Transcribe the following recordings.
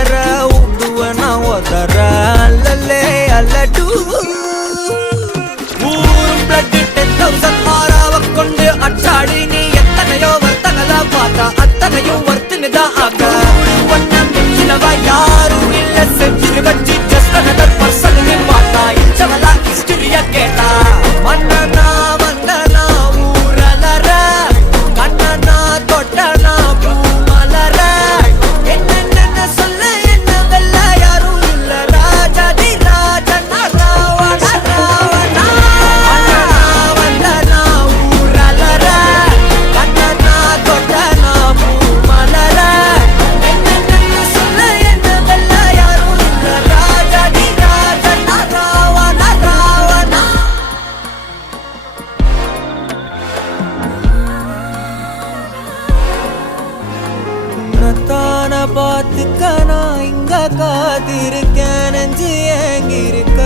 கதற உடுவன ஒதற அல்லலே அல்லடு ஊரும் பிளட் 10,000 ஆறாவ கொண்டு அச்சாடி நீ எத்தனையோ வர்த்தகலா பார்த்தா அத்தனையும் வர்த்தினுதான் ஆக ஒன்னம் சிலவா யாரும் இல்ல செஞ்சு வச்சு ஜஸ்ட் another person நீ பார்த்தா இச்சவலா ஹிஸ்டரியா கேட்டா மன்னனா வந்தனா ஊரலற கண்ணனா தொட்டனா பூமலற என்ன சொல்ல என்ன வெல்ல யாரும் இல்ல ராஜாதி ராஜனா ராவண ராவணா வந்தனா ஊரலற கண்ணனா தொட்டனா பூமலற என்ன சொல்ல என்ன வெல்ல யாரும் இல்ல ராஜாதி ராஜனா ராவண ராவணா உன்னத்தான பார்த்துக்க நான் இங்க காத்திருக்கேன் நெஞ்சு ஏங்கிருக்க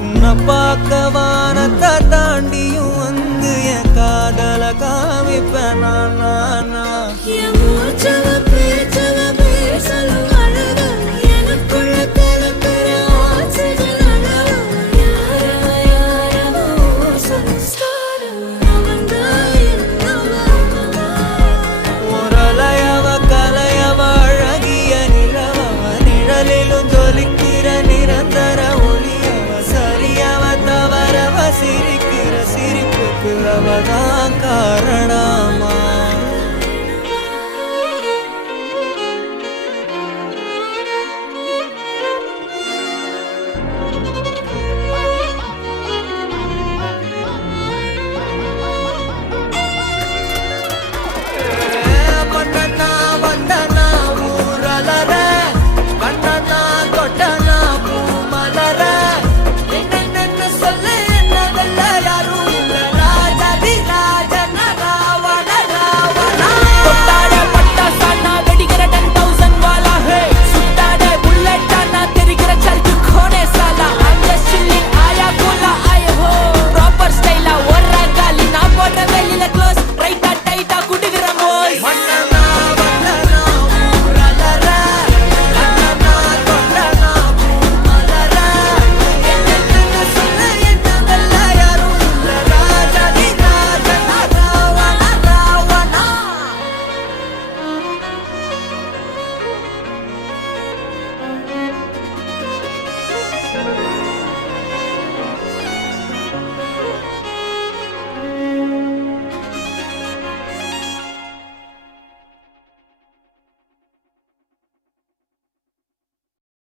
உன்னை பார்க்க வானத்தை தாண்டியும் வந்து என் காதல காமிப்பேன் நான் என் மூச்சவ பேச்சவ பேசலும் அழகு எனக்குள்ள கலக்கிற ஆக்சிஜன் அளவு யாரவோ சன்ஸ்டார் அவன்தான் என்னவா முரளையவ கலையவ அழகிய நிலவவ நிழலிலும் ஜொலிக்கிற நிரந்தர ஒளியவ சரியவ தவறவ சிரிக்கிற சிரிப்புக்கு அவதான் காரணமா